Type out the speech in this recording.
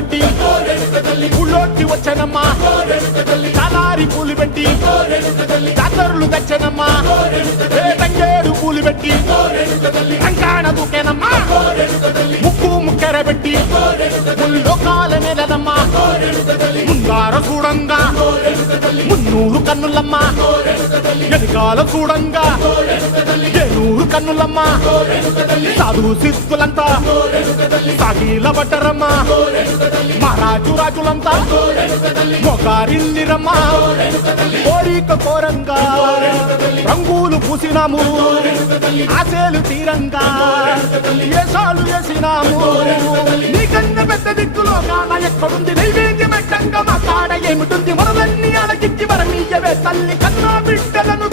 కట్టి ఊళ్ళోకి వచ్చనమ్మా చాలారి పూలు పెట్టి జాతరులు తెచ్చనమ్మా తంగేడు పూలు పెట్టి కంకాణ దూకేనమ్మా ముక్కు ముక్కెర పెట్టి ముల్లోకాల నెలనమ్మా ముంగార చూడంగా మున్నూరు కన్నులమ్మా వెనకాల చూడంగా ఏనూరు కన్నులమ్మా సాధు శిస్తులంతా సాగిల పడ్డరమ్మా మహారాజు రాజులంతా మొగారిల్లిరమ్మా కోరిక కోరంగా రంగులు పూసినాము ఆశలు తీరంగా ఏసాలు వేసినాము నీకన్నా పెద్ద దిక్కులో కాన ఎక్కడుంది నైవేద్యం ఎట్టంగా మా కాడ ఏమిటుంది మనలన్నీ అలగిచ్చి వరమీయవే తల్లి కన్నా బిడ్డలను